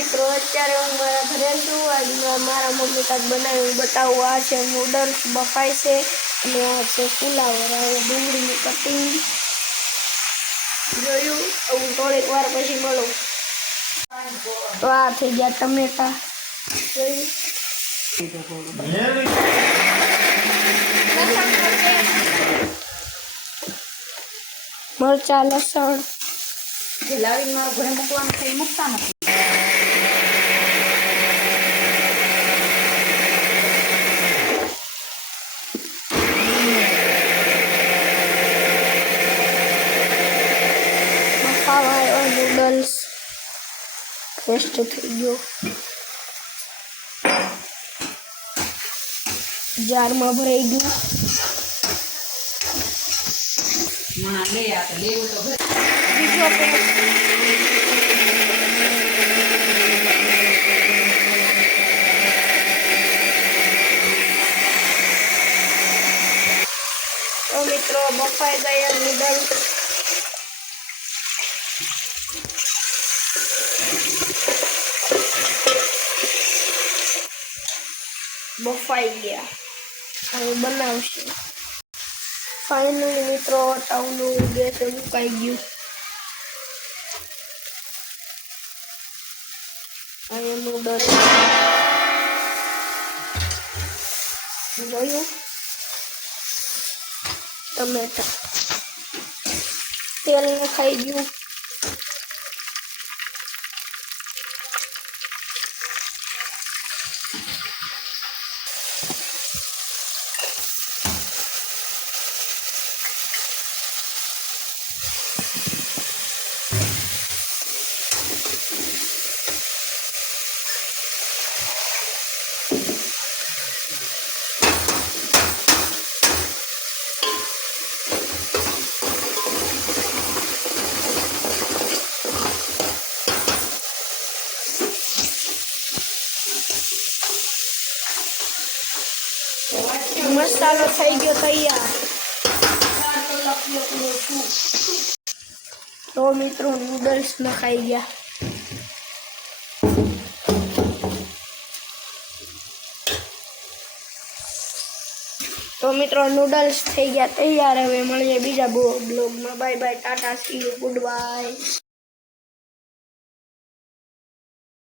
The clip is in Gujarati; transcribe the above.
મિત્રો અત્યારે હું મારા ઘરે છું આજમાં મારા મમ્મી કાંઈક બનાવ્યું બતાવું આ છે નૂડલ્સ બફાય છે અને આ છે ફુલાવર હવે ડુંગળીની કટિંગ જોયું હું થોડીક વાર પછી મળું તો આ થઈ ગયા ટમેટા જોયું મરચા લસણ લાવીને મારા ઘરે મૂકવાનું છે મૂકતા નથી બફાવા નૂડલ્સ પેસ્ટ થઈ ગયો જારમાં ભરાઈ ગયું લે આ તો લેવું તો બીજો પેસ્ટ તો મિત્રો બફાઈ ગયા નૂડલ્સ બફાઈ ગયા હવે બનાવશે ફાઇનલી મિત્રો તાવનું ગેસ મુકાઈ ગયું અને નૂડલ્સ જોયું ટમેટા તેલ ને ખાઈ ગયું મસાલો થઈ ગયો તૈયાર તો મિત્રો નૂડલ્સ નખાઈ ગયા તો મિત્રો નૂડલ્સ થઈ ગયા તૈયાર હવે મળીએ બીજા બ્લોગમાં bye bye Tata C you good bye